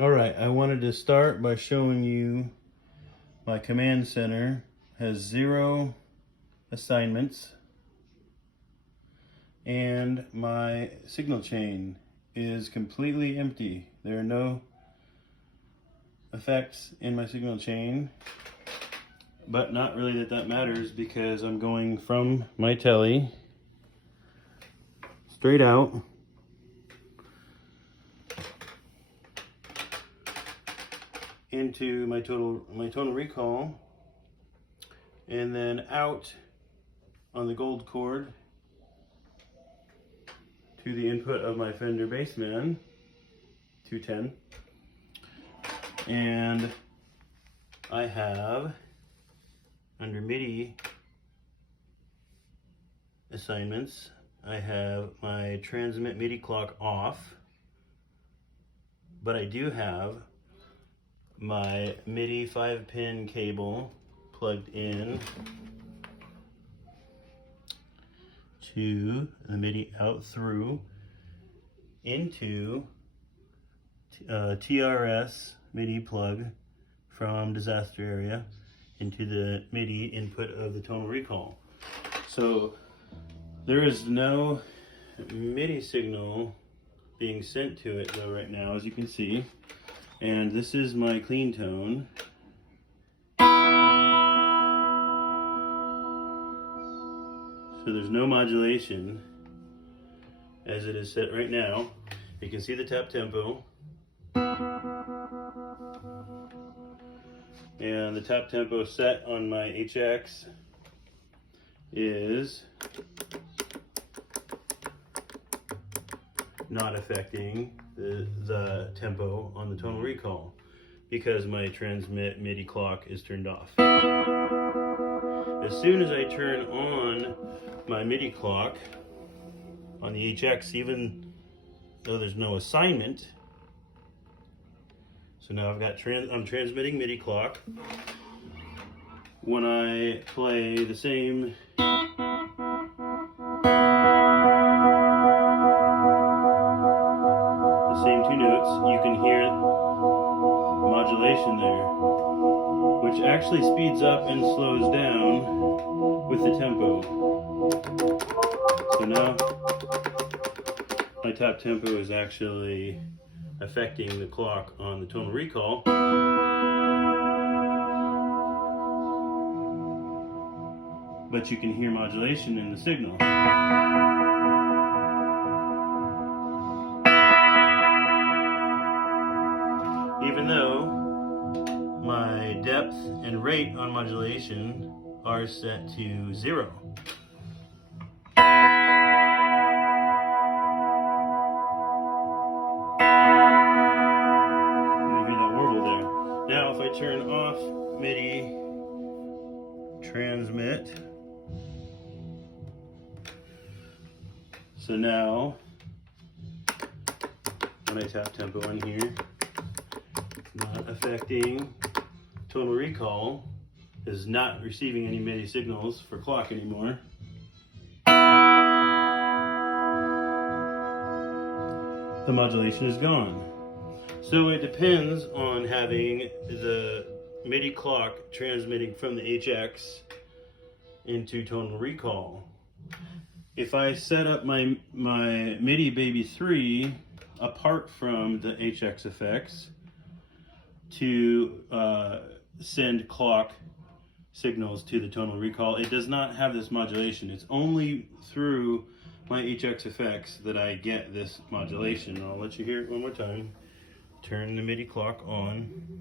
Alright, I wanted to start by showing you my command center has 0 assignments and my signal chain is completely empty. There are no effects in my signal chain, but not really that matters because I'm going from my telly straight out into my tonal recall, and then out on the gold cord to the input of my Fender Bassman 210. And I have, under MIDI assignments, I have my transmit MIDI clock off, but I do have my MIDI 5-pin cable plugged in to the MIDI out through into TRS MIDI plug from disaster area into the MIDI input of the tonal recall. So there is no MIDI signal being sent to it though right now, as you can see. And this is my clean tone. So there's no modulation as it is set right now. You can see the tap tempo. And the tap tempo set on my HX is not affecting the tempo on the tonal recall because my transmit MIDI clock is turned off. As soon as I turn on my MIDI clock on the HX, even though there's no assignment, so now I've got I'm transmitting MIDI clock. When I play the same two notes, you can hear modulation there, which actually speeds up and slows down with the tempo. So now my tap tempo is actually affecting the clock on the tonal recall. But you can hear modulation in the signal. Even though my depth and rate on modulation are set to 0. You hear that warble there. Now if I turn off MIDI transmit, so now when I tap tempo in here, not affecting tonal recall, is not receiving any MIDI signals for clock anymore. The modulation is gone. So it depends on having the MIDI clock transmitting from the HX into tonal recall. If I set up my MIDI Baby 3 apart from the HX effects to send clock signals to the tonal recall, it does not have this modulation. It's only through my HX effects that I get this modulation. I'll let you hear it one more time. Turn the MIDI clock on.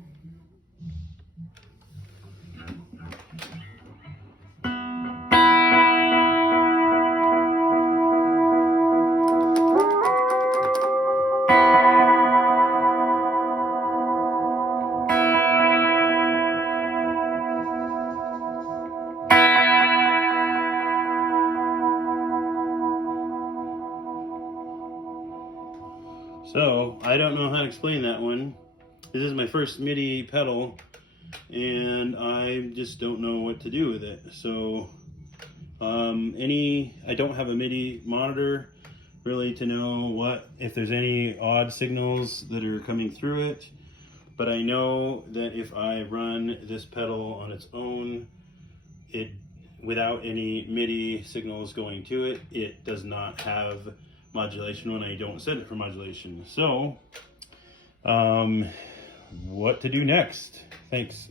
So I don't know how to explain that one. This is my first MIDI pedal and I just don't know what to do with it. So I don't have a MIDI monitor really to know if there's any odd signals that are coming through it. But I know that if I run this pedal on its own, without any MIDI signals going to it, it does not have modulation when I don't set it for modulation. So, what to do next? Thanks.